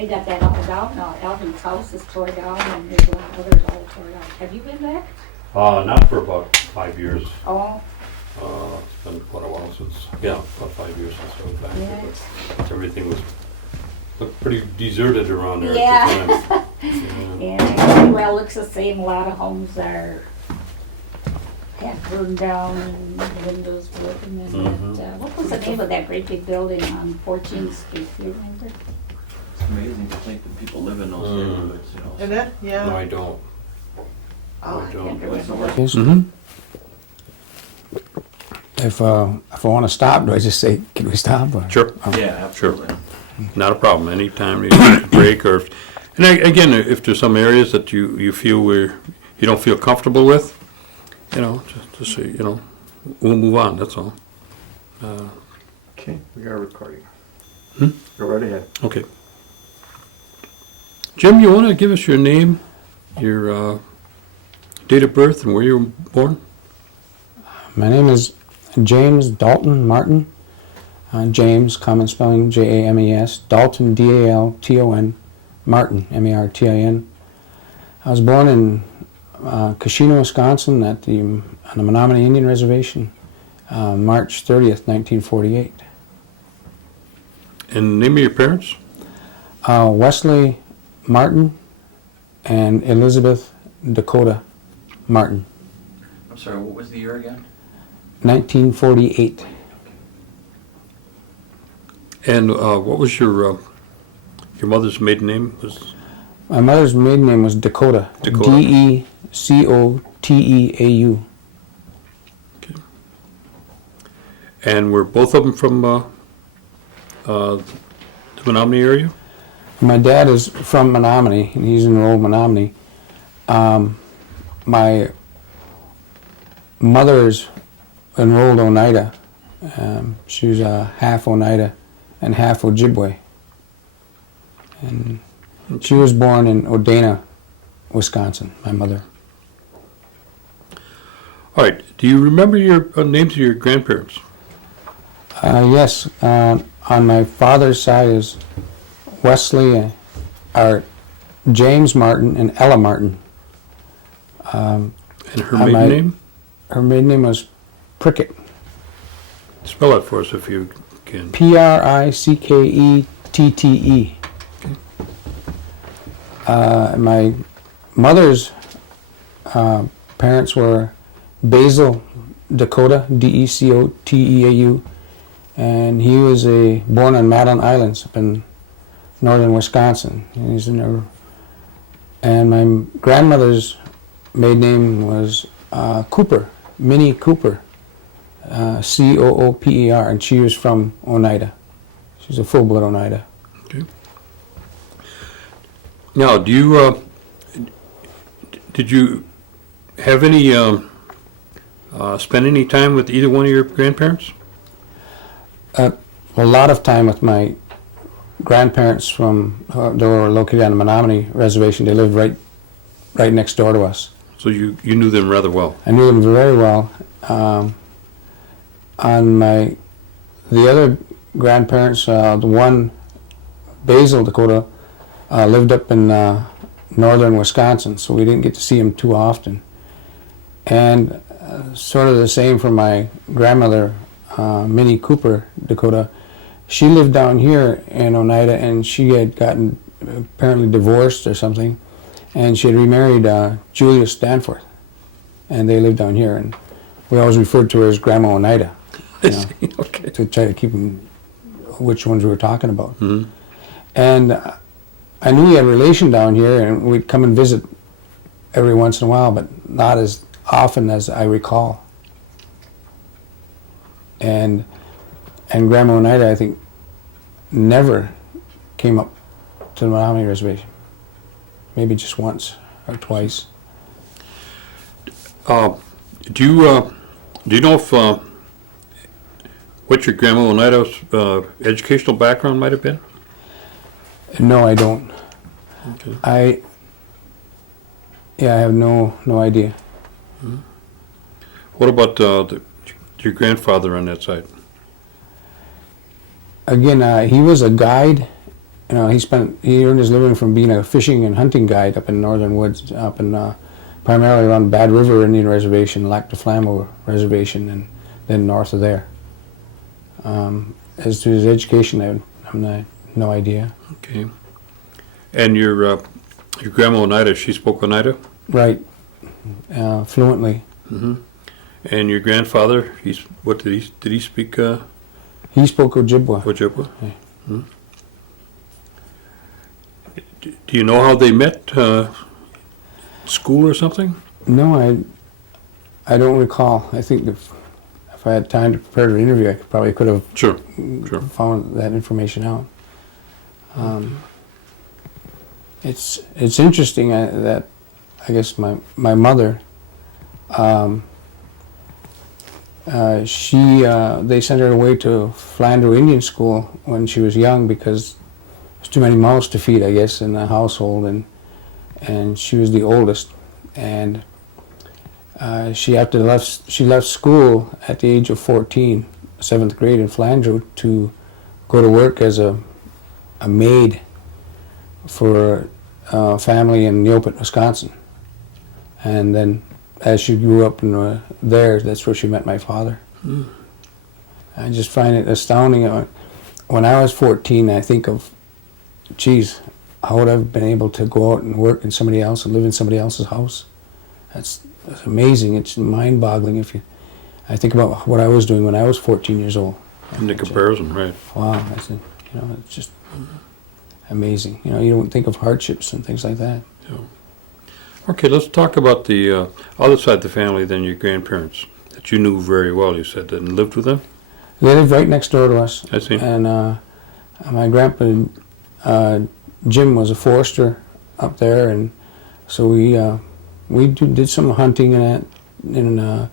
They got that all down now. Alvin's house is tore down and there's a lot of others all tore down. Have you been back? Not for about 5 years. Oh, It's been quite a while since, about 5 years since I was back. yeah. But everything looked pretty deserted around there Yeah. at the time. Yeah. Yeah, well, it looks the same. A lot of homes are half burned down and the windows broken. And what was the name of that great big building on 14th Street? Do you remember? It's amazing to think that people live in those neighborhoods, you know. Isn't it? Yeah. No, I don't. Oh, I don't. can't remember. Mm-hmm. If I want to stop, do I just say, can we stop? Or? Sure. Yeah, absolutely. Not a problem. Anytime you take a break or, and again, if there's some areas that you feel where you don't feel comfortable with, just say, we'll move on, that's all. Okay, we are recording. Hmm? Go right ahead. Okay. Jim, you want to give us your name, your date of birth, and where you were born? My name is James Dalton Martin. James, common spelling James, Dalton Dalton, Martin Martin. I was born in Kashina, Wisconsin, on the Menominee Indian Reservation, March 30th, 1948. And name of your parents? Wesley Martin and Elizabeth Dakota Martin, I'm sorry, what was the year again? 1948. And what was your mother's maiden name? My mother's maiden name was Dakota. Dakota. Decoteau. Okay. And were both of them from the Menominee area? My dad is from Menominee, and he's enrolled Menominee. My mother's enrolled Oneida. She was half Oneida and half Ojibwe. And she was born in Odena, Wisconsin, my mother. All right. Do you remember your names of your grandparents? Yes, on my father's side is Wesley, or James Martin and Ella Martin. And her maiden name? Her maiden name was Prickett. Spell it for us if you can. Prickette. My mother's parents were Basil Dakota, Decoteau, and he was born on Madeline Islands up in northern Wisconsin. And my grandmother's maiden name was Cooper, Minnie Cooper, Cooper, and she was from Oneida. She's a full-blood Oneida. Okay. Now, did you have any spend any time with either one of your grandparents? A lot of time with my grandparents from they were located on the Menominee Reservation. They lived right next door to us. So you knew them rather well. I knew them very well. On the other grandparents, the one, Basil Dakota, lived up in northern Wisconsin, so we didn't get to see him too often. And sort of the same for my grandmother, Minnie Cooper Dakota. She lived down here in Oneida, and she had gotten apparently divorced or something, and she had remarried Julius Danforth, and they lived down here, and we always referred to her as Grandma Oneida, Okay. to try to keep them which ones we were talking about. Mm-hmm. And I knew he had a relation down here, and we'd come and visit every once in a while, but not as often as I recall. And Grandma Oneida, I think, never came up to the Menominee Reservation. Maybe just once or twice. Do you know if what your Grandma Oneida's educational background might have been? No, I don't. Okay. I have no idea. Mm-hmm. What about your grandfather on that side? Again, he was a guide you know, he earned his living from being a fishing and hunting guide up in northern woods, up in primarily around Bad River Indian Reservation, Lac du Flambeau Reservation, and then north of there. As to his education, I'm no idea. Okay. And your grandma Oneida, she spoke Oneida? Right, fluently. Mm-hmm. And your grandfather, did he speak He spoke Ojibwa. Ojibwa? Yeah. Hmm. Do you know how they met? School or something? No, I don't recall. I think if I had time to prepare the interview, I probably could have Sure. found that information out. It's interesting that I guess my mother, they sent her away to Flandreau Indian School when she was young because there's too many mouths to feed, I guess, in the household, and she was the oldest, and she left school at the age of 14, 7th grade in Flandreau, to go to work as a maid for a family in Neopet, Wisconsin. And then as she grew up there, that's where she met my father. Mm. I just find it astounding. When I was 14, I think of, geez, how would I have been able to go out and work in somebody else and live in somebody else's house? That's amazing. It's mind-boggling I think about what I was doing when I was 14 years old. In the comparison, right. Wow, it's just amazing. You don't think of hardships and things like that. Yeah. Okay, let's talk about the other side of the family than your grandparents that you knew very well, you said, and lived with them? They lived right next door to us. I see. And my grandpa, Jim, was a forester up there, and so we did some hunting and that. And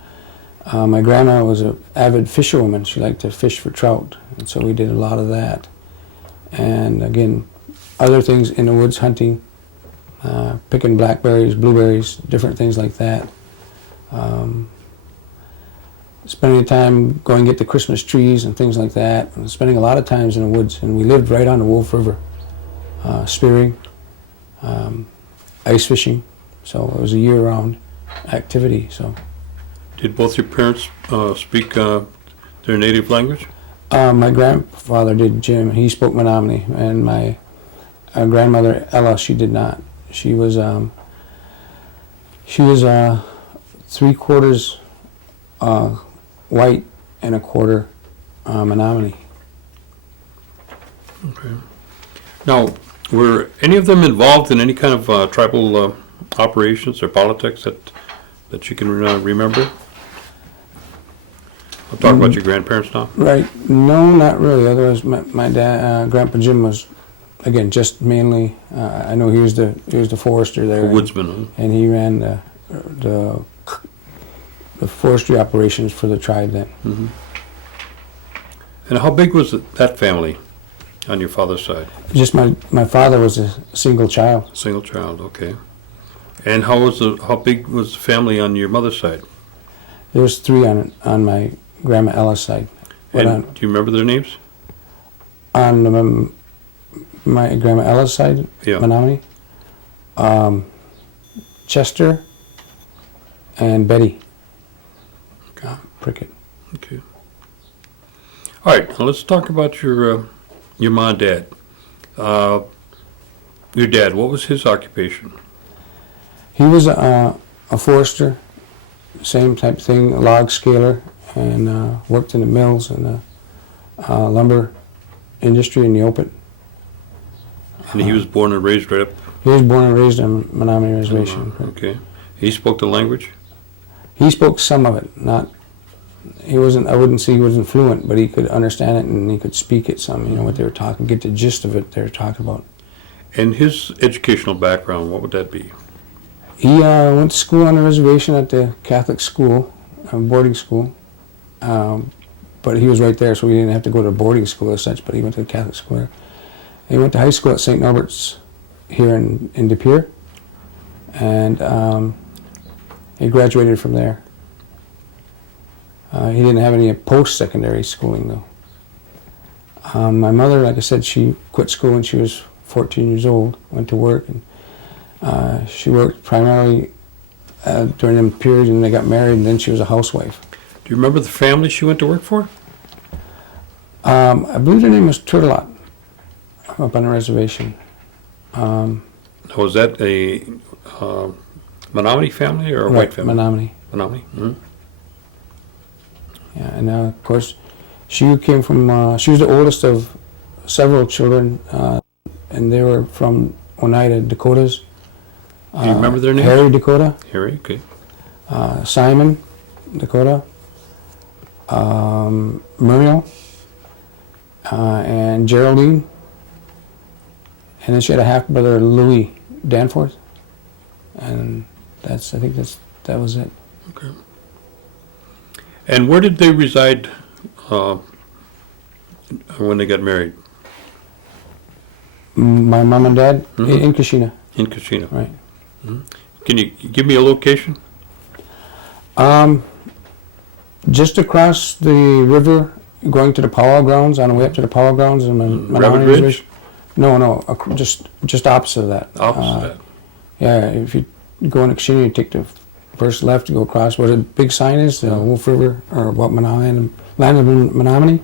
my grandma was an avid fisherwoman. She liked to fish for trout, and so we did a lot of that. And again, other things in the woods, hunting, picking blackberries, blueberries, different things like that. Spending time going to get the Christmas trees and things like that, and spending a lot of times in the woods. And we lived right on the Wolf River, spearing, ice fishing. So it was a year-round activity. So. Did both your parents speak their native language? My grandfather did, Jim. He spoke Menominee, and my grandmother Ella, she did not. She was 3/4 white and 1/4 Menominee. Okay. Now, were any of them involved in any kind of tribal operations or politics that you can remember? I'm talking about your grandparents now. Right. No, not really. Otherwise, my dad, Grandpa Jim, was, again, just mainly. I know he was the forester there. A woodsman. And he ran the forestry operations for the tribe then. Mm-hmm. And how big was that family on your father's side? Just my father was a single child. Single child, okay. And how big was the family on your mother's side? There was 3 on my grandma Ella's side. And do you remember their names? On my grandma Ella's side, Yeah. Menominee, Chester, and Betty. Okay. Prickett. Okay. All right, now let's talk about your mom and dad. Your dad, what was his occupation? He was a forester, same type of thing, a log scaler, and worked in the mills and the lumber industry in Neopet. And he was born and raised right up? He was born and raised on Menominee Reservation. Okay. He spoke the language? He spoke some of it. He wasn't. I wouldn't say he wasn't fluent, but he could understand it and he could speak it some. What they were talking, get the gist of it they were talking about. And his educational background, what would that be? He went to school on the reservation at the Catholic school, boarding school. But he was right there, so he didn't have to go to boarding school as such. But he went to the Catholic school there. He went to high school at St. Norbert's here in De Pere, and he graduated from there. He didn't have any post-secondary schooling though. My mother, like I said, she quit school when she was 14 years old, went to work, and she worked primarily during them periods, and they got married, and then she was a housewife. Do you remember the family she went to work for? I believe their name was Turtelot, up on the reservation. Was that a Menominee family or a white family? Menominee. Menominee. Mm-hmm. Yeah, and of course, she came from, she was the oldest of several children, and they were from Oneida, Dakotas. Do you remember their names? Harry, Dakota. Harry, okay. Simon, Dakota. Muriel. And Geraldine. And then she had a half brother, Louis Danforth. And I think that was it. Okay. And where did they reside when they got married? My mom and dad Mhm. in Kashina, In Casino. right? Can you give me a location? Just across the river, going to the powwow grounds, on the way up to the powwow grounds, and Rabbit Ridge? No, just opposite of that. Opposite that. Yeah, if you go into Kashina, you take the first left, you go across where the big sign is, the Wolf River, or what, Land of Menominee,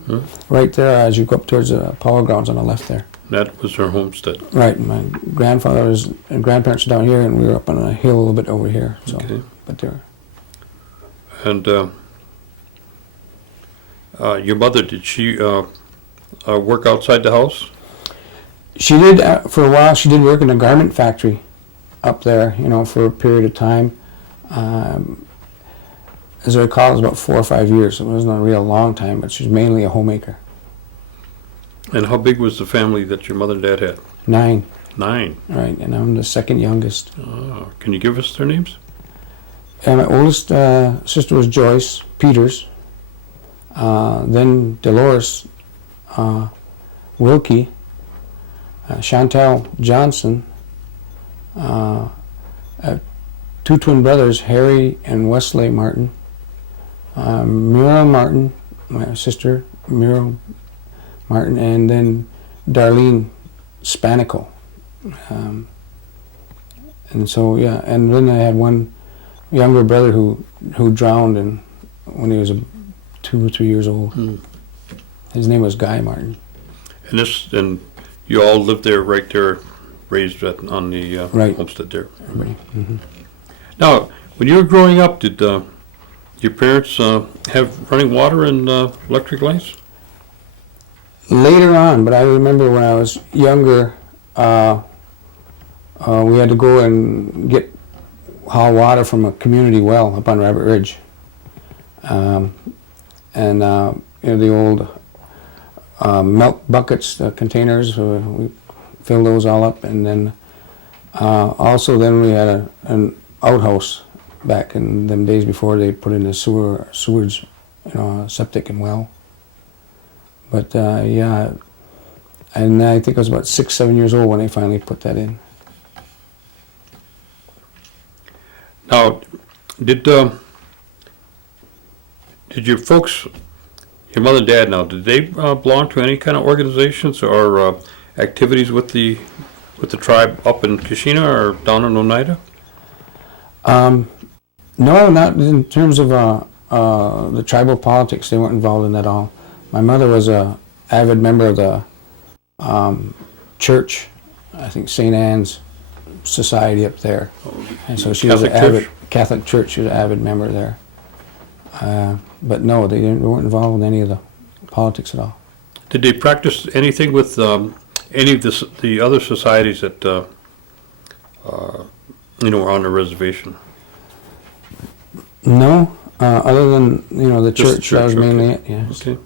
right there as you go up towards the powwow grounds on the left there. That was her homestead. Right, my grandfather and grandparents are down here, and we were up on a hill a little bit over here. So, Okay. but they're And your mother, did she work outside the house? She did, for a while, she did work in a garment factory up there, for a period of time. As I recall, it was about 4 or 5 years. It wasn't a real long time, but she was mainly a homemaker. And how big was the family that your mother and dad had? 9, 9. right, and I'm the second youngest. Can you give us their names? And my oldest sister was Joyce Peters, then Dolores Wilkie, Chantal Johnson, 2 twin brothers, Harry and Wesley Martin, Muriel Martin, my sister, Muriel Martin, and then Darlene Spanico. And so, yeah, and then I had one younger brother who drowned when he was 2 or 3 years old. His name was Guy Martin. And you all lived there, right there, raised on the Right. homestead there. Everybody. Now, when you were growing up, did your parents have running water and electric lights? Later on, but I remember when I was younger, we had to go and get haul water from a community well up on Rabbit Ridge. The old milk buckets, the containers, we filled those all up, and then also then we had an outhouse back in them days before they put in the sewage, septic and well. But yeah, and I think I was about 6, 7 years old when they finally put that in. Now, did your folks, your mother and dad now, did they belong to any kind of organizations or activities with the tribe up in Kashina or down in Oneida? No, not in terms of the tribal politics. They weren't involved in that at all. My mother was a avid member of the church, I think St. Anne's Society up there, and so she was an avid Catholic Church. She was an avid member there. But no, they weren't involved in any of the politics at all. Did they practice anything with any of the other societies that were on the reservation? No, other than the Just the church. That was church, mainly okay. it. Yes. Okay.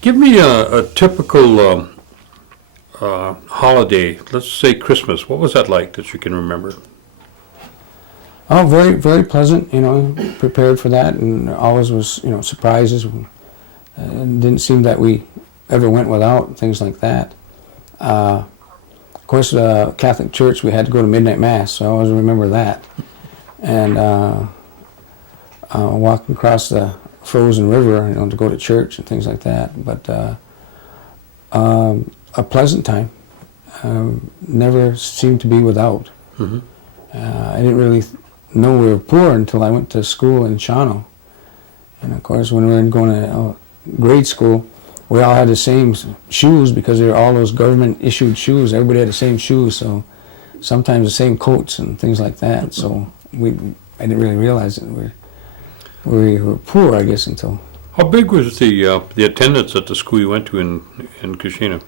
Give me a typical holiday. Let's say Christmas. What was that like that you can remember? Oh, very, very pleasant. Prepared for that, and always was surprises. It didn't seem that we ever went without things like that. Of course, the Catholic Church, we had to go to midnight mass, so I always remember that. And walking across the frozen river, to go to church and things like that. But a pleasant time. Never seemed to be without. Mhm. I didn't really know we were poor until I went to school in Shawano. And of course, when we were going to grade school, we all had the same shoes because they were all those government issued shoes. Everybody had the same shoes, so sometimes the same coats and things like that. So I didn't really realize that we were poor, I guess, until. How big was the attendance at the school you went to in Kashina?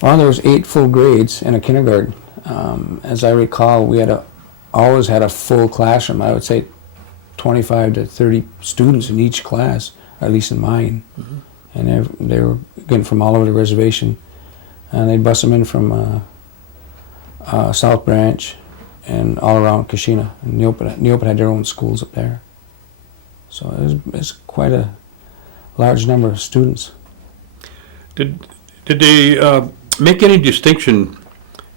Well, there was 8 full grades and a kindergarten. As I recall, we always had a full classroom. I would say 25 to 30 students in each class, or at least in mine. Mm-hmm. And they were getting from all over the reservation. And they'd bus them in from South Branch and all around Kashina. And Neopet had their own schools up there. So it was quite a large number of students. Did they make any distinction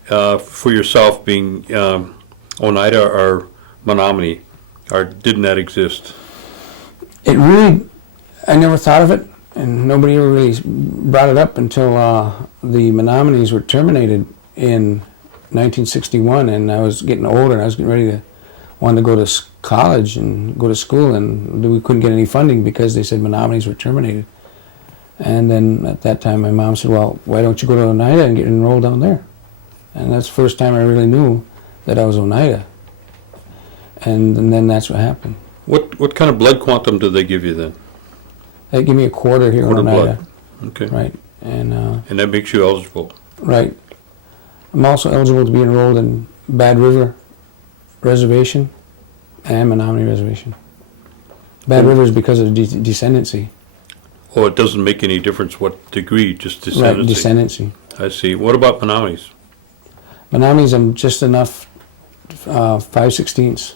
for yourself being Oneida or Menominee, or didn't that exist? It really, I never thought of it, and nobody ever really brought it up until the Menominees were terminated in 1961, and I was getting older, and I was getting ready to wanted to go to college and go to school, and we couldn't get any funding because they said Menominees were terminated. And then at that time, my mom said, "Well, why don't you go to Oneida and get enrolled down there?" And that's the first time I really knew that I was Oneida. And then that's what happened. What kind of blood quantum did they give you then? They give me a quarter here Quarter in Oneida. blood. Okay. Right. And that makes you eligible. right. I'm also eligible to be enrolled in Bad River Reservation and Menominee Reservation. Bad River is because of descendancy. Oh, it doesn't make any difference what degree, just descendancy. Right, descendancy. I see. What about Menominees? Menominees, I'm just enough 5/16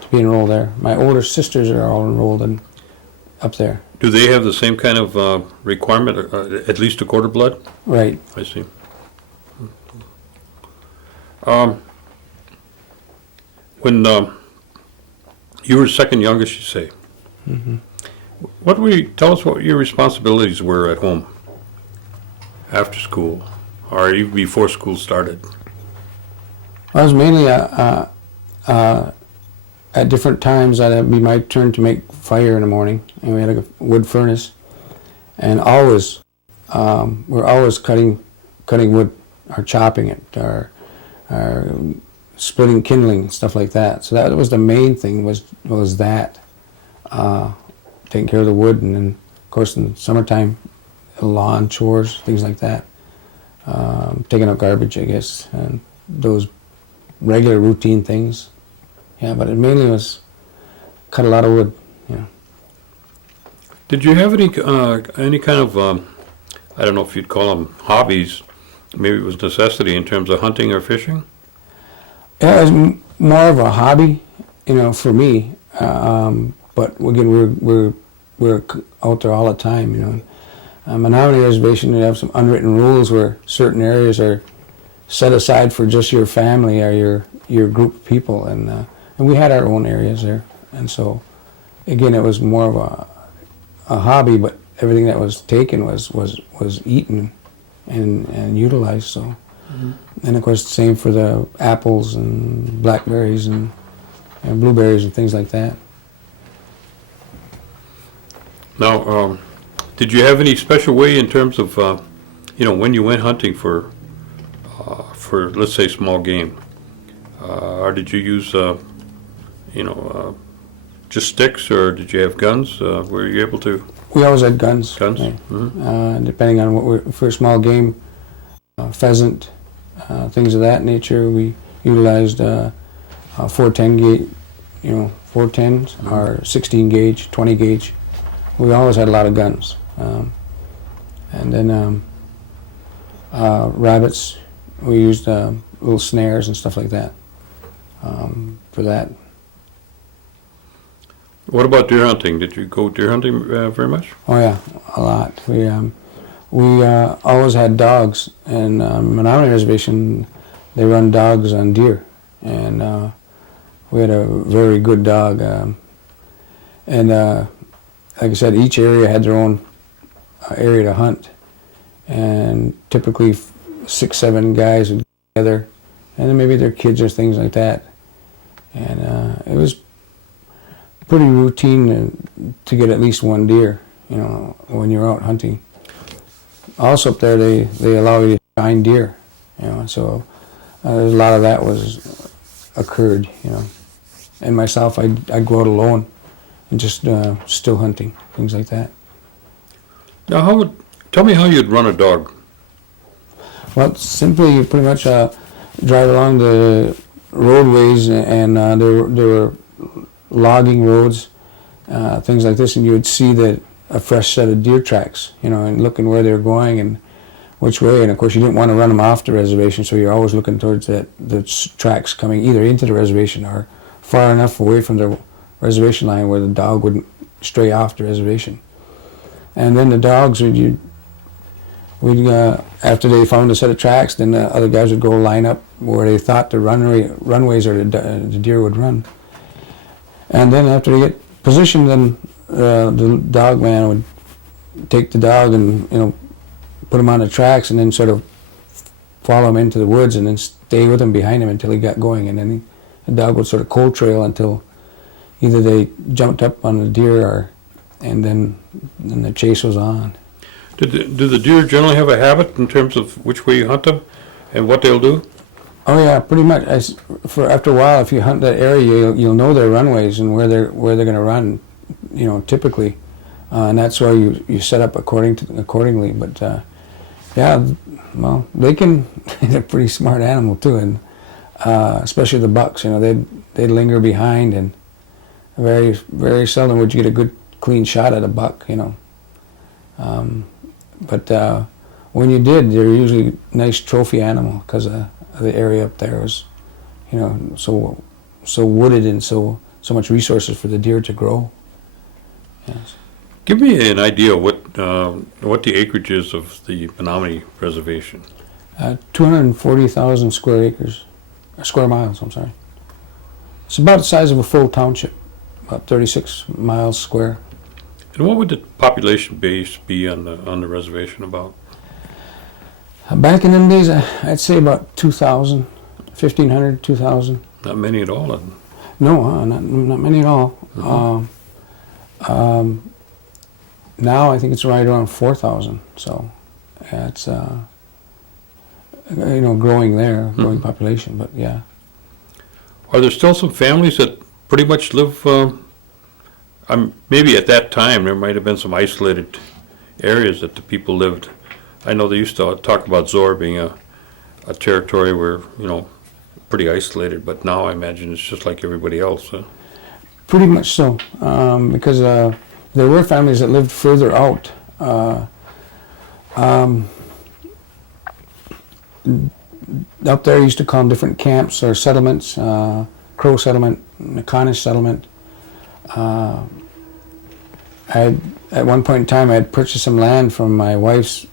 to be enrolled there. My older sisters are all enrolled up there. Do they have the same kind of requirement, at least a quarter blood? Right. I see. When you were second youngest, you say. Mm-hmm. Tell us what your responsibilities were at home after school, or even before school started. I was mainly at different times. That'd be my turn to make fire in the morning, and we had a wood furnace, and always we're always cutting wood, or chopping it, or splitting kindling, stuff like that. So that was the main thing. Was that taking care of the wood, and then of course in the summertime, lawn chores, things like that. Taking out garbage, I guess, and those regular routine things. Yeah, but it mainly was cut a lot of wood. Yeah. Did you have any kind of I don't know if you'd call them hobbies? Maybe it was necessity in terms of hunting or fishing. Yeah, it was more of a hobby, for me. But again, we're out there all the time, Menominee Reservation, you have some unwritten rules where certain areas are set aside for just your family or your group of people, and we had our own areas there, and so again, it was more of a hobby, but everything that was taken was eaten and utilized. So, mm-hmm. And of course, the same for the apples and blackberries and blueberries and things like that. Now, did you have any special way in terms of, when you went hunting for let's say small game, or did you use, just sticks, or did you have guns? Were you able to? We always had guns. Guns. Right. Mm-hmm. Depending on for small game, pheasant, things of that nature, we utilized 410 gauge, 410s, mm-hmm. or 16 gauge, 20 gauge. We always had a lot of guns, and then rabbits. We used little snares and stuff like that for that. What about deer hunting? Did you go deer hunting very much? Oh yeah, a lot. We always had dogs, and Menominee Reservation, they run dogs on deer, and we had a very good dog, and like I said, each area had their own area to hunt, and typically 6, 7 guys would get together, and then maybe their kids or things like that. And it was pretty routine to get at least one deer, you know, when you're out hunting. Also up there, they allow you to find deer, you know, so there's a lot of that was occurred, you know. And myself, I'd go out alone and just still hunting, things like that. Now, tell me how you'd run a dog. Well, simply you pretty much drive along the roadways, and there were logging roads, things like this, and you would see a fresh set of deer tracks, you know, and looking where they were going and which way. And of course, you didn't want to run them off the reservation, so you're always looking towards the tracks coming either into the reservation or far enough away from the reservation line where the dog wouldn't stray off the reservation. And then the dogs we'd after they found a set of tracks, then the other guys would go line up where they thought the runways or the deer would run. And then after they get positioned, then the dog man would take the dog and, you know, put him on the tracks and then sort of follow him into the woods and then stay with him behind him until he got going. And then the dog would sort of cold trail until either they jumped up on the deer and then the chase was on. Do the deer generally have a habit in terms of which way you hunt them and what they'll do? Oh yeah, pretty much. After a while, if you hunt that area, you'll know their runways and where they're going to run, you know, typically, and that's why you set up accordingly. But yeah, well, they're a pretty smart animal too, and especially the bucks. You know, they'd linger behind, and very very seldom would you get a good clean shot at a buck. You know, but when you did, they're usually a nice trophy animal because the area up there was, you know, so wooded and so much resources for the deer to grow. Yes. Give me an idea what the acreage is of the Menominee Reservation. 240,000 square miles. I'm sorry. It's about the size of a full township, about 36 miles square. And what would the population base be on the reservation about? Back in them days, I'd say about 2,000, 1,500, 2,000. Not many at all. Then. No, not many at all. Mm-hmm. Now I think it's right around 4,000. So yeah, it's you know, growing Mm-hmm. population. But yeah. Are there still some families that pretty much live? Maybe at that time there might have been some isolated areas that the people lived. I know they used to talk about Zor being a territory where, you know, pretty isolated, but now I imagine it's just like everybody else. Pretty much so, because there were families that lived further out. Up there, used to call them different camps or settlements, Crow Settlement, Nakanish Settlement. At one point in time, I had purchased some land from my wife's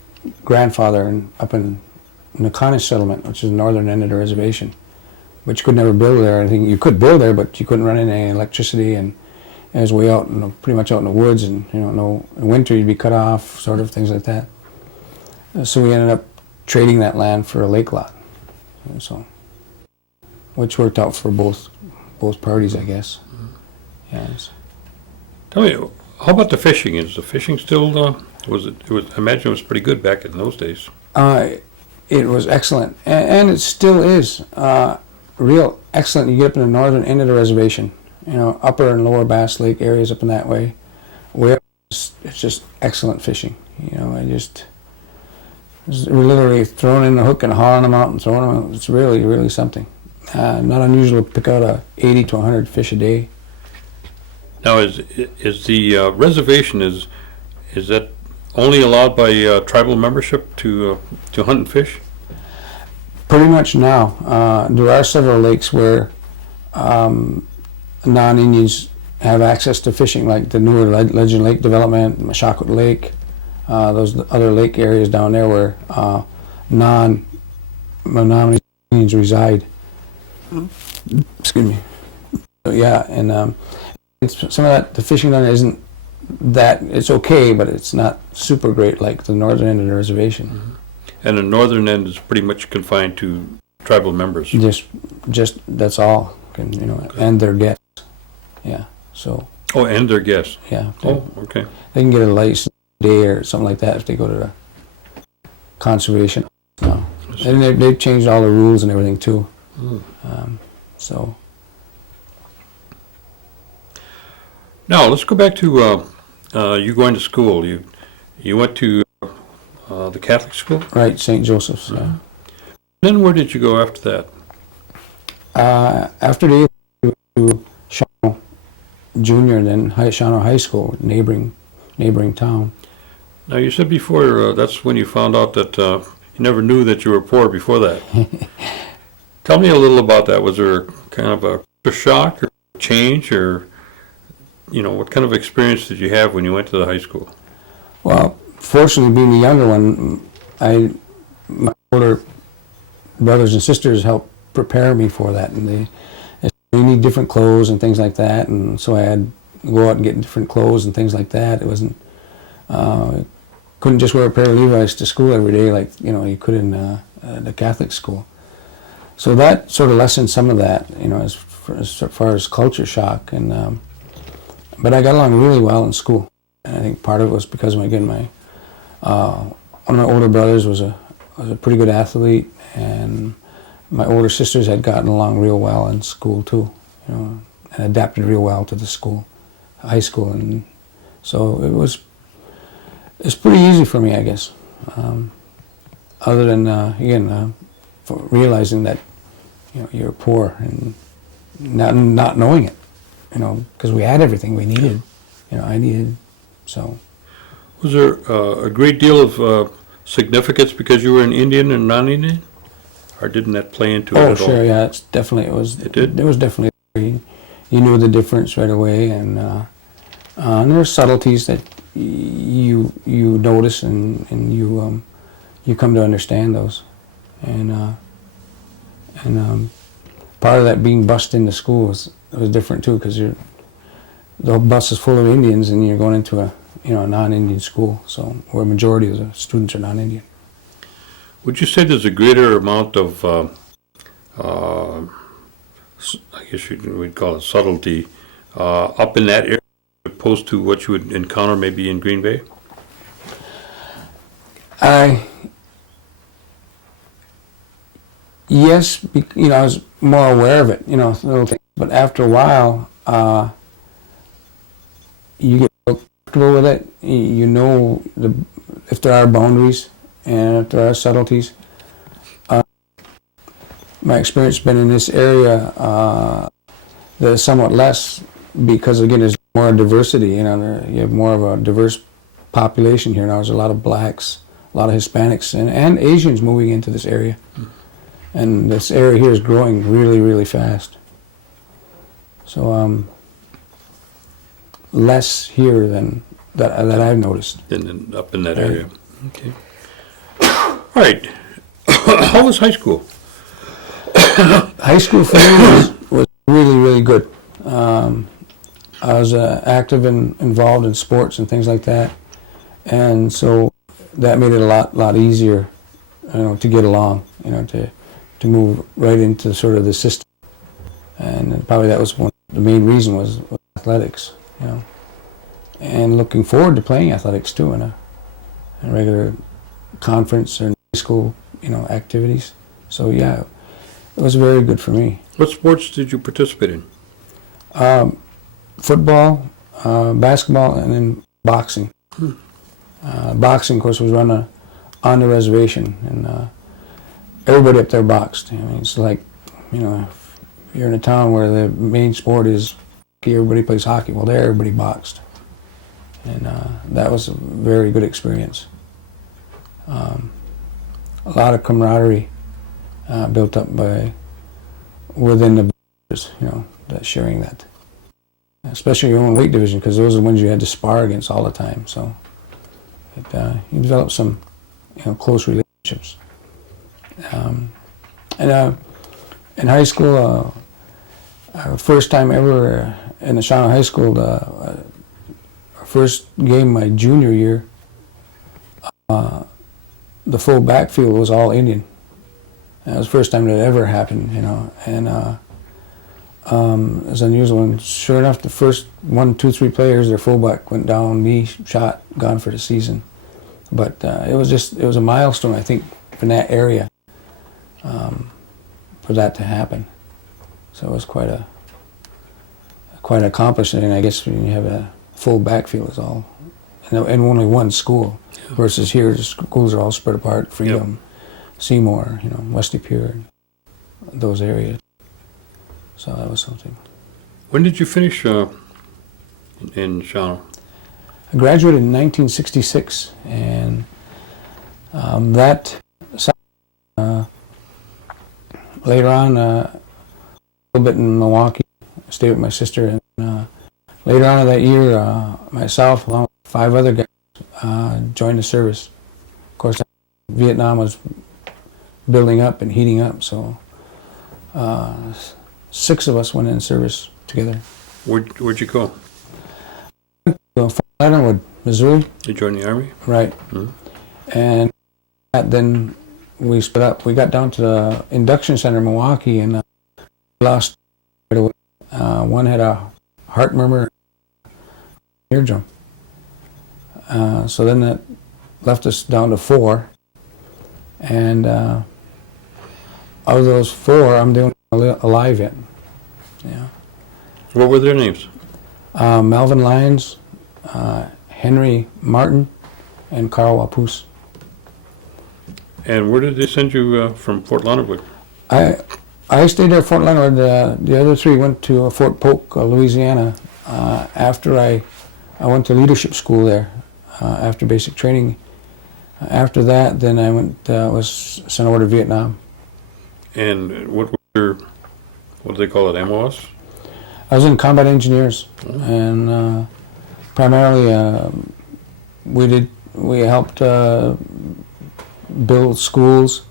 grandfather up in Nakanish Settlement, which is the northern end of the reservation. But you could never build there. I think you could build there, but you couldn't run any electricity, and it was way out, pretty much out in the woods, and in winter you'd be cut off, sort of things like that. So we ended up trading that land for a lake lot, so which worked out for both parties, I guess. Yes. Tell me, how about the fishing? Is the fishing still? I imagine it was pretty good back in those days. It was excellent, and it still is. Real excellent. You get up in the northern end of the reservation, upper and lower Bass Lake areas up in that way. It's just excellent fishing. We're literally throwing in the hook and hauling them out and throwing them out. It's really, really something. Not unusual to pick out 80 to 100 fish a day. Now, is the reservation is that only allowed by tribal membership to hunt and fish? Pretty much now. There are several lakes where non-Indians have access to fishing, like the newer Legend Lake development, Mashakot Lake, those other lake areas down there where non-Menominee Indians reside. Excuse me. So, yeah, and some of that, the fishing down there isn't that it's okay, but it's not super great like the northern end of the reservation. And the northern end is pretty much confined to tribal members. Just that's all, and their guests. Yeah. So Oh, and their guests. yeah. Oh, okay. They can get a license day or something like that if they go to the conservation. No. And they've changed all the rules and everything too. So Now, let's go back to you going to school. You went to the Catholic school? right, St. Joseph's. Yeah. Then where did you go after that? After the to Shawano Junior, then Shawano High School, neighboring town. Now, you said before that's when you found out that you never knew that you were poor before that. Tell me a little about that. Was there kind of a shock or change, or what kind of experience did you have when you went to the high school? Well, fortunately, being the younger one, my older brothers and sisters helped prepare me for that, and they need different clothes and things like that, and so I had to go out and get different clothes and things like that. It wasn't couldn't just wear a pair of Levi's to school every day like you could in the Catholic school. So that sort of lessened some of that, as far as culture shock, and but I got along really well in school, and I think part of it was because one of my older brothers was a pretty good athlete, and my older sisters had gotten along real well in school too, and adapted real well to the high school, and so it's pretty easy for me, I guess. Other than for realizing that you're poor and not knowing it, because we had everything we needed, I needed, so. Was there a great deal of significance because you were an Indian and non-Indian? Or didn't that play into it at all? Oh, sure, yeah, it was. It did? It was definitely, you knew the difference right away, and there were subtleties that you notice and you come to understand those, and part of that being bused into school was different too, because the bus is full of Indians and you're going into a non-Indian school, so where a majority of the students are non-Indian. Would you say there's a greater amount of, I guess we'd call it subtlety, up in that area opposed to what you would encounter maybe in Green Bay? Yes, I was more aware of it, little things. But after a while, you get comfortable with it. If there are boundaries and if there are subtleties. My experience has been in this area that is somewhat less because, again, there's more diversity. You have more of a diverse population here now. There's a lot of blacks, a lot of Hispanics, and Asians moving into this area. And this area here is growing really, really fast. So less here than that I've noticed. And up in that area. Okay. All right. How was high school? High school for me was really, really good. I was active and involved in sports and things like that, and so that made it a lot easier, to get along, to move right into sort of the system. And probably that was the main reason was athletics, and looking forward to playing athletics too in a regular conference or high school, activities. So yeah, it was very good for me. What sports did you participate in? Football, basketball, and then boxing. Boxing, of course, was run on the reservation, and everybody up there boxed. It's like, if you're in a town where the main sport is hockey, everybody plays hockey. Well, there everybody boxed, and that was a very good experience. A lot of camaraderie built up within the brothers, that sharing that. Especially your own weight division, because those are the ones you had to spar against all the time. So you develop some, close relationships. And in high school, our first time ever in the Shawano High School, our first game my junior year, the full backfield was all Indian. That was the first time that ever happened, you know, and it was unusual. And sure enough, the first 1, 2, 3 players, their fullback went down, knee shot, gone for the season. But it was a milestone, I think, in that area for that to happen. So it was quite an accomplishment. I guess when you have a full backfield, is all, and only one school, versus here the schools are all spread apart. Freedom, Seymour, you know, Westy Pier, those areas. So that was something. When did you finish in Shawano? I graduated in 1966, and later on, a little bit in Milwaukee, I stayed with my sister, and later on in that year, myself, along with 5 other guys, joined the service. Of course, Vietnam was building up and heating up, so 6 of us went in service together. Where'd you go? Fort Leonard, Missouri. You joined the Army? Right. Mm-hmm. And then we split up. We got down to the induction center in Milwaukee, and lost right away. One had a heart murmur, eardrum. So then that left us down to 4. And of those 4, I'm the only alive yet. Yeah. What were their names? Melvin Lyons, Henry Martin, and Carl Wapoose. And where did they send you from Fort Leonard? I stayed there at Fort Leonard. The other 3 went to Fort Polk, Louisiana. After I went to leadership school there after basic training. After that, then I was sent over to Vietnam. And what do they call it, MOS? I was in combat engineers, and primarily we helped build schools.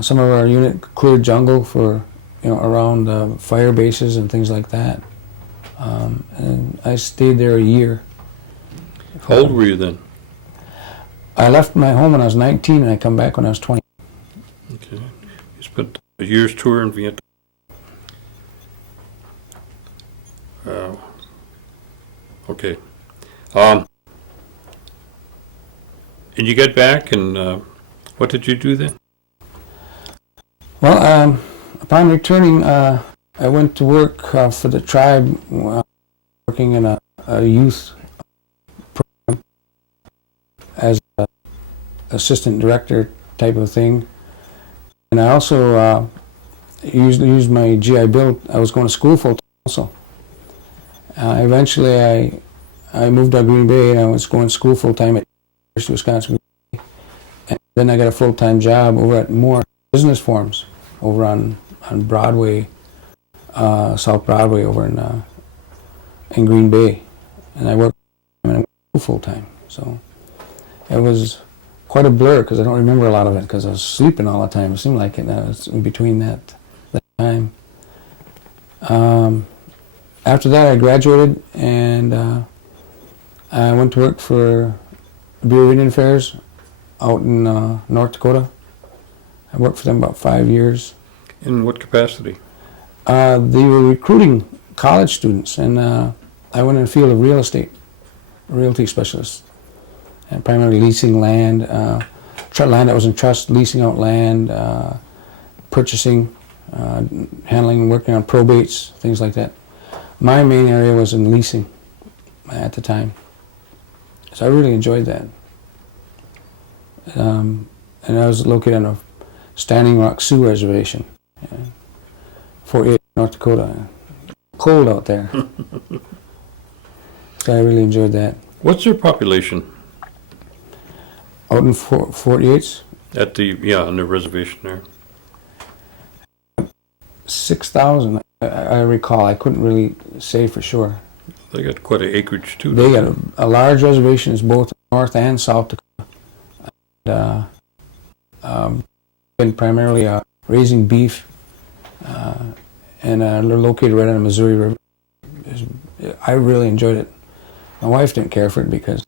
Some of our unit cleared jungle for, around fire bases and things like that. And I stayed there a year. How old were you then? I left my home when I was 19, and I come back when I was 20. Okay. You spent a year's tour in Vietnam. Okay. And you get back, and what did you do then? Well, upon returning, I went to work for the tribe, working in a youth program as an assistant director type of thing. And I also used my GI Bill. I was going to school full time also. Eventually, I moved to Green Bay, and I was going to school full time at University of Wisconsin. And then I got a full time job over at Moore Business Forums over on Broadway, South Broadway over in Green Bay, and I worked full time. So it was quite a blur because I don't remember a lot of it because I was sleeping all the time. It seemed like it. I was in between that time. After that, I graduated, and I went to work for the Bureau of Indian Affairs out in North Dakota. I worked for them about 5 years. In what capacity? They were recruiting college students, and I went in the field of real estate, realty specialist, and primarily leasing land, land that was in trust, leasing out land, purchasing, handling, working on probates, things like that. My main area was in leasing at the time, so I really enjoyed that. And I was located on a Standing Rock Sioux Reservation, Fort Yates, North Dakota. Cold out there. So I really enjoyed that. What's your population? Out in Fort Yates? On the reservation there. 6,000, I recall. I couldn't really say for sure. They got quite an acreage too. They got a large reservation, is both North and South Dakota. And, been primarily raising beef, and they're located right on the Missouri River. I really enjoyed it. My wife didn't care for it because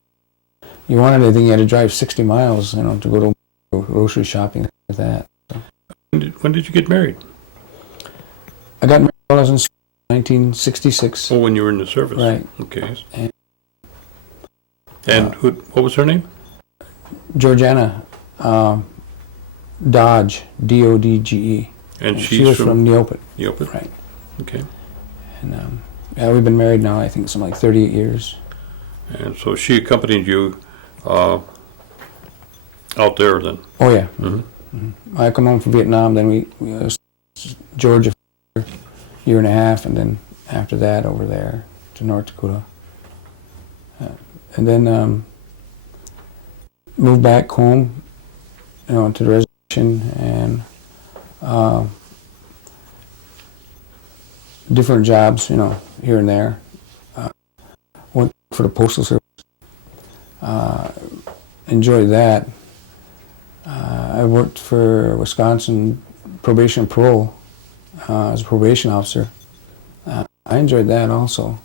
you wanted anything, you had to drive 60 miles, to go to grocery shopping like that. When did you get married? I got married when I was in 1966. Oh, when you were in the service. Right. Okay. And, what was her name? Georgiana Dodge, D-O-D-G-E. And she was from Neopet. Neopet? Right. Okay. And we've been married now, I think, something like 38 years. And so she accompanied you out there then? Oh, yeah. Mm-hmm. Mm-hmm. I come home from Vietnam, then we was Georgia for a year and a half, and then after that over there to North Dakota. And then moved back home, to the reservation, and different jobs, here and there. Went for the Postal Service. Enjoyed that. I worked for Wisconsin Probation and Parole as a probation officer. I enjoyed that also.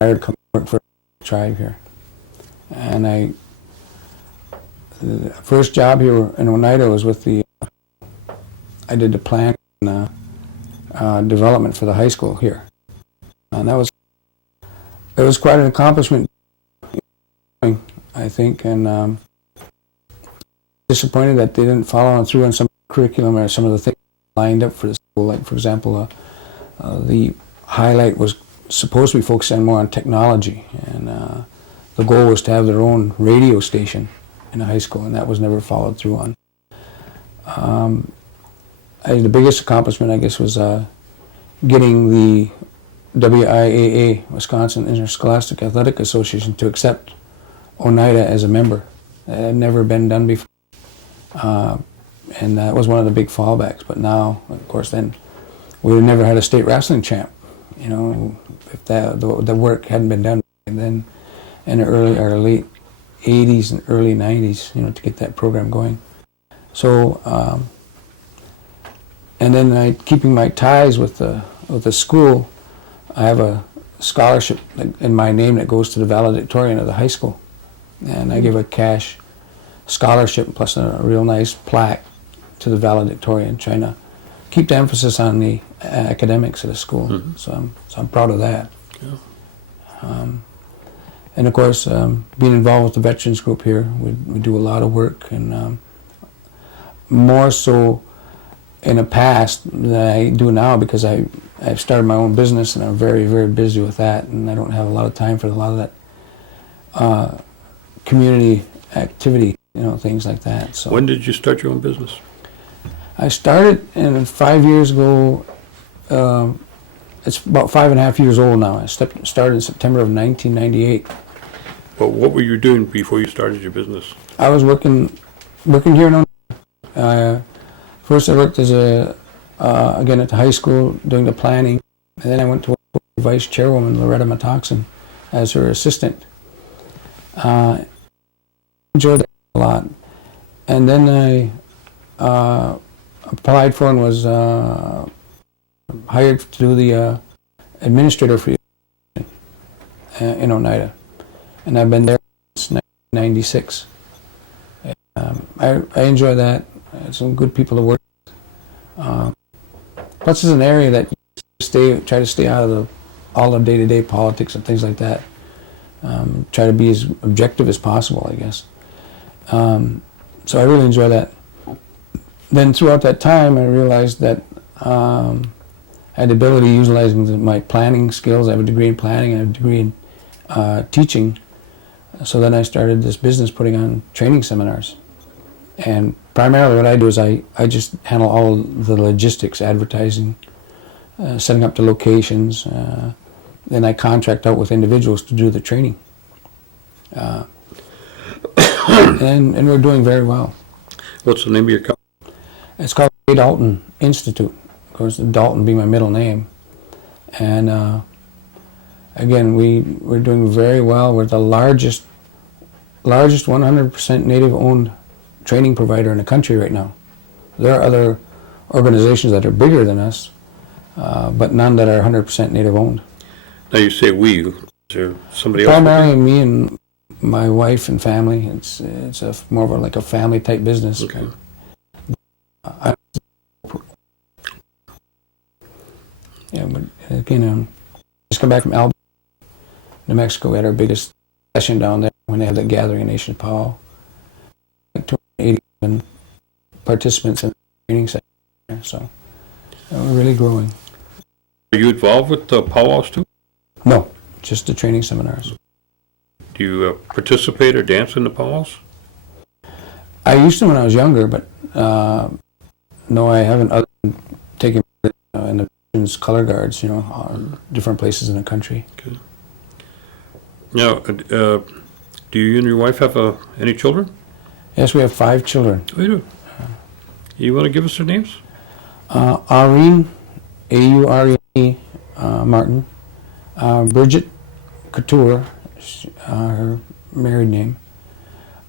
I hired to come work for the tribe here. And the first job here in Oneida was with I did the plan and development for the high school here. And it was quite an accomplishment, I think, and disappointed that they didn't follow on through on some curriculum or some of the things lined up for the school. Like, for example, the highlight was supposed to be focusing more on technology, and the goal was to have their own radio station in the high school, and that was never followed through on. The biggest accomplishment, I guess, was getting the WIAA, Wisconsin Interscholastic Athletic Association, to accept Oneida as a member. It had never been done before. And that was one of the big fallbacks. But now, of course, then we would never had a state wrestling champ. If the work hadn't been done, and then in the early or late 80s and early 90s, to get that program going. So, and then keeping my ties with the school, I have a scholarship in my name that goes to the valedictorian of the high school, and I give a cash scholarship plus a real nice plaque to the valedictorian, trying to keep the emphasis on the academics of the school. Mm-hmm. So I'm proud of that. Yeah. And of course, being involved with the veterans group here, we do a lot of work, and more so in the past than I do now, because I've started my own business and I'm very, very busy with that, and I don't have a lot of time for a lot of that community activity, things like that. So when did you start your own business? I started 5 years ago. It's about 5.5 years old now. I started in September of 1998. Well, what were you doing before you started your business? I was working here in Oneida. First I worked as again at the high school doing the planning, and then I went to work with Vice Chairwoman Loretta Matoxin as her assistant. Enjoyed that a lot. And then I applied for and was hired to do the administrator for in Oneida. And I've been there since 1996. I enjoy that. I had some good people to work with. Plus, it's an area that you try to stay out of all the day-to-day politics and things like that. Try to be as objective as possible, I guess. So I really enjoy that. Then throughout that time, I realized that I had the ability of utilizing my planning skills. I have a degree in planning, I have a degree in teaching. So then I started this business putting on training seminars. And primarily what I do is I just handle all the logistics, advertising, setting up the locations. Then I contract out with individuals to do the training. And we're doing very well. What's the name of your company? It's called A. Dalton Institute. Of course, Dalton being my middle name. And again, we're doing very well. We're the largest 100% native-owned training provider in the country right now. There are other organizations that are bigger than us, but none that are 100% native-owned. Now you say we. Is there somebody else? Primarily me and my wife and family. It's more of like a family type business. Okay. Yeah, but again, just come back from Alabama, New Mexico. We had our biggest session down there when they had the gathering in Nation Powell. Like 287 participants in the training session there, so we're really growing. Are you involved with the powwows too? No, just the training seminars. Do you participate or dance in the powwows? I used to when I was younger, but no, I haven't. Other than taking part in the veterans color guards, on different places in the country. Okay. Now, do you and your wife have any children? Yes, we have 5 children. We do. You want to give us their names? Aurene, A-U-R-E-N-E, Martin. Bridget Couture, her married name.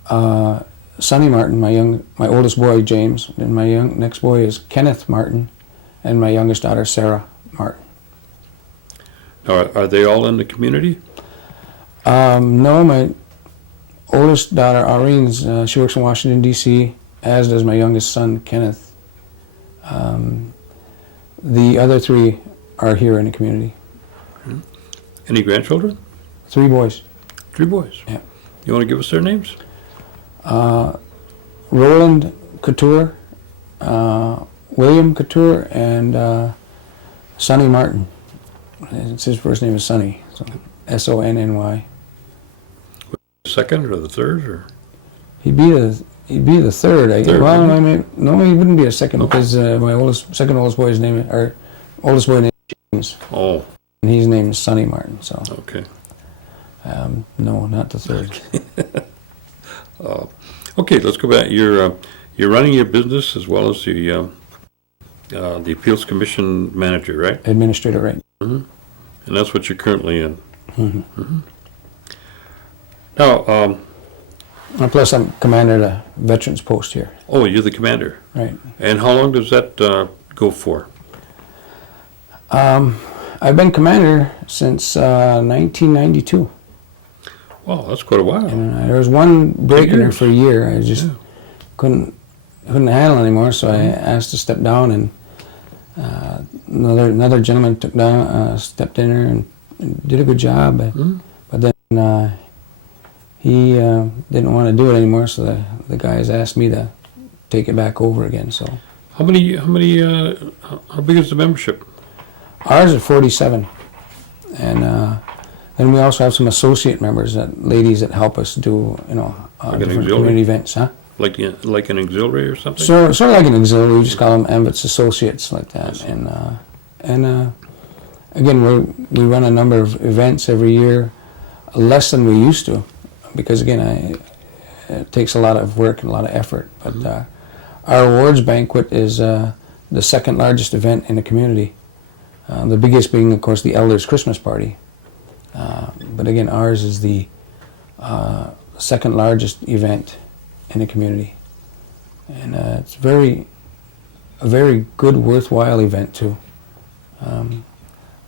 Sonny Martin, my oldest boy, James. And my next boy is Kenneth Martin. And my youngest daughter, Sarah Martin. Are they all in the community? No, my oldest daughter, Aurene's, she works in Washington, D.C., as does my youngest son, Kenneth. The other 3 are here in the community. Any grandchildren? 3 boys. 3 boys? Yeah. You want to give us their names? Roland Couture, William Couture, and Sonny Martin. His first name is Sonny, so S-O-N-N-Y. Second or the third, or? He'd be the third. Third, Well, wouldn't no, he wouldn't be a second Okay. because my second oldest boy's name, or oldest boy name is James, Oh, and his name is Sonny Martin. So okay. no, not the third. Okay, let's go back. You're running your business as well as the Appeals Commission manager, right? Administrator, right? Mm-hmm. And that's what you're currently in. Mm-hmm. Mm-hmm. Now, And plus, I'm commander of the veterans post here. oh, you're the commander. Right. And how long does that go for? I've been commander since 1992. Wow, that's quite a while. And there was one break in there years. for a year. I just Yeah. couldn't handle it anymore, so I asked to step down, and another gentleman stepped in there and did a good job. But then he didn't want to do it anymore, so the guys asked me to take it back over again. So How big is the membership? ours is 47, and then we also have some associate members, ladies that help us do Like an different auxiliary? community events, huh? Like an auxiliary or something? Sort of like an auxiliary. We just call them AMVETS associates, like that. And again, we run a number of events every year, less than we used to, because again, it takes a lot of work and a lot of effort. But our awards banquet is the second largest event in the community. The biggest being, of course, the Elders' Christmas Party. But again, ours is the second largest event in the community. And it's a very good, worthwhile event too. A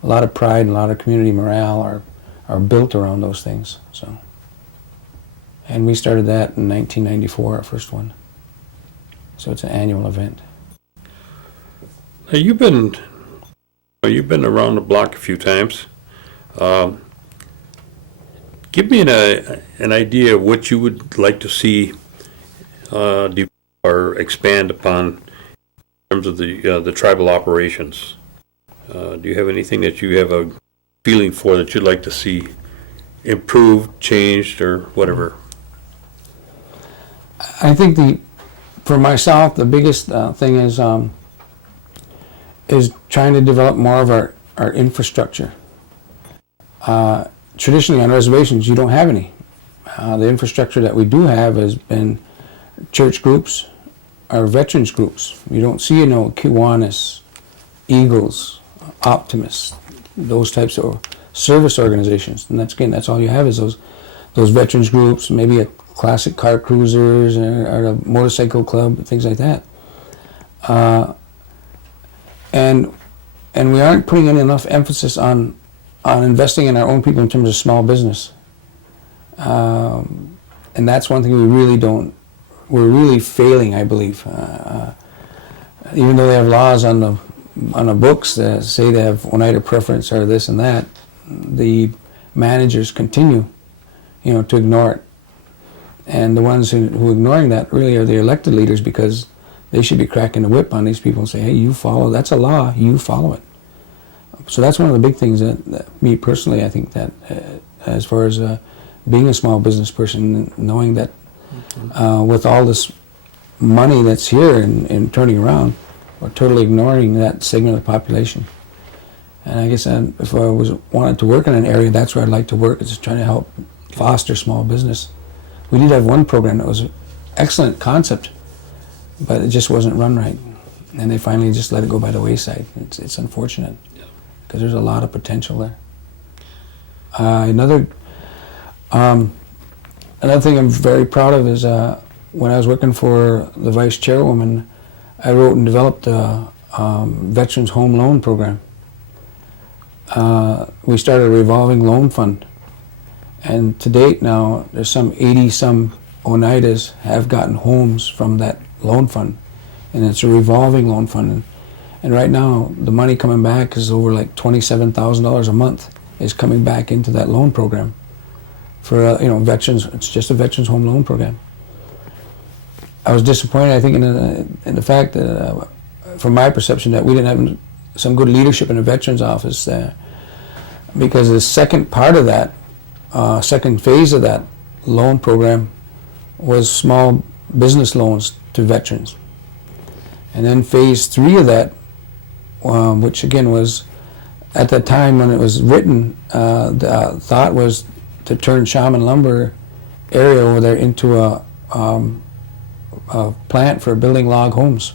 lot of pride and a lot of community morale are built around those things. So, and we started that in 1994, our first one. So it's an annual event. Now, you've been around the block a few times. Give me an idea of what you would like to see or expand upon in terms of the tribal operations. Do you have anything that you have a feeling for that you'd like to see improved, changed, or whatever? I think for myself, the biggest thing is trying to develop more of our infrastructure. Traditionally on reservations, you don't have any. The infrastructure that we do have has been church groups, our veterans groups. You don't see Kiwanis, Eagles, Optimists, those types of service organizations. And that's all you have is those veterans groups, maybe a classic car cruisers or a motorcycle club, things like that. And we aren't putting enough emphasis on on investing in our own people in terms of small business. And that's one thing we're really failing, I believe. Even though they have laws on the books that say they have Oneida preference or this and that, the managers continue, to ignore it. And the ones who are ignoring that really are the elected leaders, because they should be cracking the whip on these people and say, hey, you follow, that's a law, you follow it. So that's one of the big things that me personally, I think that as far as being a small business person, knowing that with all this money that's here and turning around, we're totally ignoring that segment of the population. And I guess if I wanted to work in an area, that's where I'd like to work, is just trying to help foster small business. We did have one program that was an excellent concept, but it just wasn't run right. And they finally just let it go by the wayside. It's unfortunate, because there's a lot of potential there. Another thing I'm very proud of is when I was working for the vice chairwoman, I wrote and developed a veterans home loan program. We started a revolving loan fund, and to date now there's some 80-some Oneidas have gotten homes from that loan fund, and it's a revolving loan fund. And right now the money coming back is over like $27,000 a month is coming back into that loan program for veterans. It's just a veterans home loan program. I was disappointed, I think, in the fact that, from my perception, that we didn't have some good leadership in the veterans office there, because the second part of that, second phase of that loan program was small business loans to veterans. And then phase 3 of that, which again was, at the time when it was written, the thought was to turn Shaman Lumber area over there into a plant for building log homes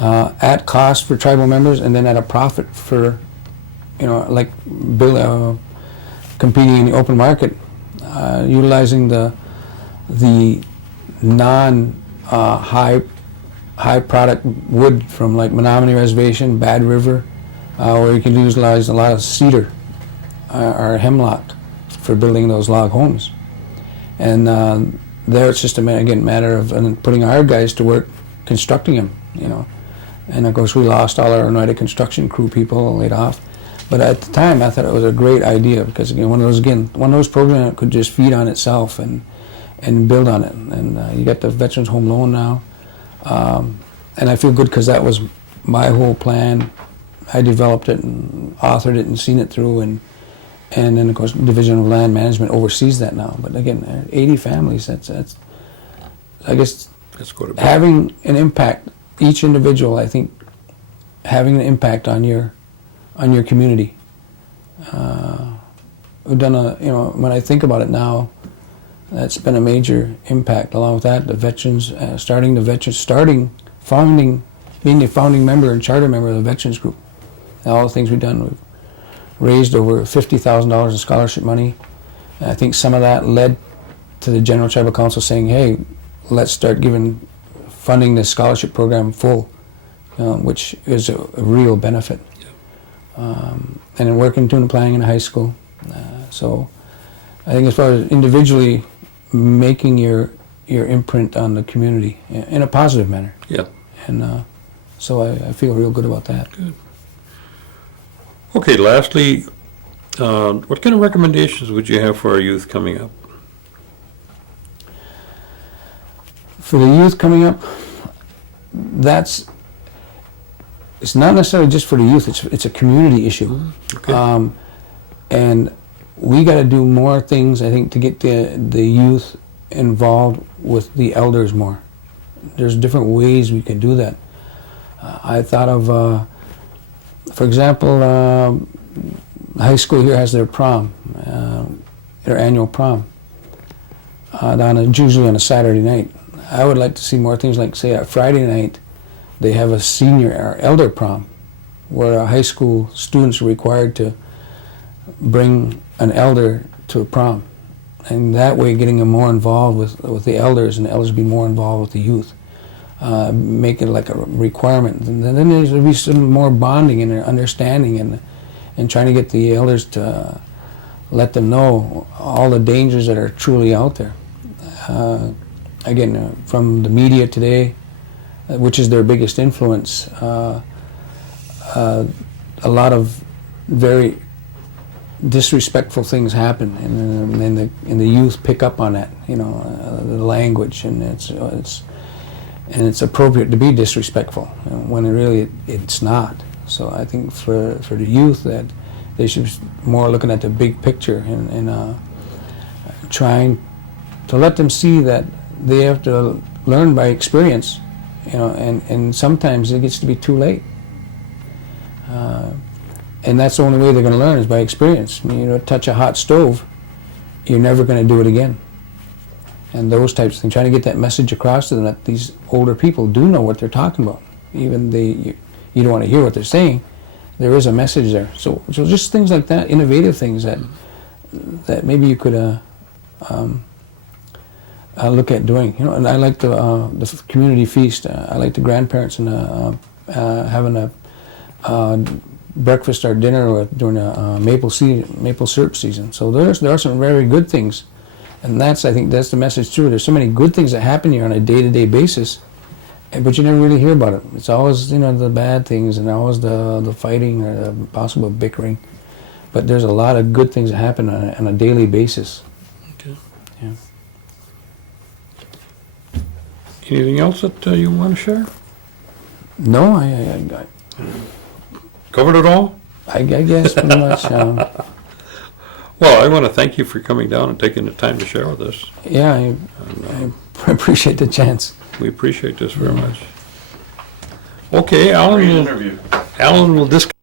at cost for tribal members, and then at a profit for, competing in the open market, utilizing the non high product wood from like Menominee Reservation, Bad River, where you can utilize a lot of cedar or hemlock for building those log homes. And there it's just a matter of putting our guys to work constructing them, And of course we lost all our Oneida construction crew people, laid off. But at the time I thought it was a great idea, because one of those programs that could just feed on itself and build on it. And you got the Veterans Home Loan now. And I feel good because that was my whole plan. I developed it and authored it and seen it through, and then of course Division of Land Management oversees that now. But again, 80 families, that's I guess having an impact, each individual, I think, having an impact on your community. We've done when I think about it now, that's been a major impact. Along with that, the veterans, being a founding member and charter member of the Veterans Group. And all the things we've done, we've raised over $50,000 in scholarship money. And I think some of that led to the General Tribal Council saying, hey, let's start funding this scholarship program full, which is a real benefit. And then working tuna planning in high school. So I think as far as individually making your imprint on the community in a positive manner. Yeah. And so I feel real good about that. Good. Okay, lastly, what kind of recommendations would you have for our youth coming up? For the youth coming up, it's not necessarily just for the youth, it's a community issue. Okay. And we got to do more things, I think, to get the youth involved with the elders more. There's different ways we can do that. I thought of, for example, high school here has their prom, their annual prom, usually on a Saturday night. I would like to see more things like, say, a Friday night, they have a senior or elder prom, where high school students are required to bring an elder to a prom. And that way getting them more involved with the elders, and the elders be more involved with the youth. Make it like a requirement. And then there'll be some more bonding and understanding, and trying to get the elders to let them know all the dangers that are truly out there. Again, from the media today, which is their biggest influence, a lot of very disrespectful things happen, and the youth pick up on that. You know, the language, and it's appropriate to be disrespectful when it's not. So I think for the youth that they should be more looking at the big picture and trying to let them see that they have to learn by experience. You know, and sometimes it gets to be too late. And that's the only way they're going to learn is by experience. I mean, you know, touch a hot stove, you're never going to do it again. And those types of things, trying to get that message across to them that these older people do know what they're talking about. Even you don't want to hear what they're saying, there is a message there. So just things like that, innovative things that maybe you could look at doing. You know, and I like the community feast. I like the grandparents and having a breakfast or dinner during a maple syrup season. So there are some very good things, and I think that's the message too. There's so many good things that happen here on a day-to-day basis, but you never really hear about it. It's always, you know, the bad things and always the fighting or the possible bickering. But there's a lot of good things that happen on a daily basis. Okay. Yeah. Anything else that you want to share? No, Covered it all? I guess pretty much. Well, I want to thank you for coming down and taking the time to share with us. Yeah, I appreciate the chance. We appreciate this very much. Okay, Great Alan interview. will disconnect.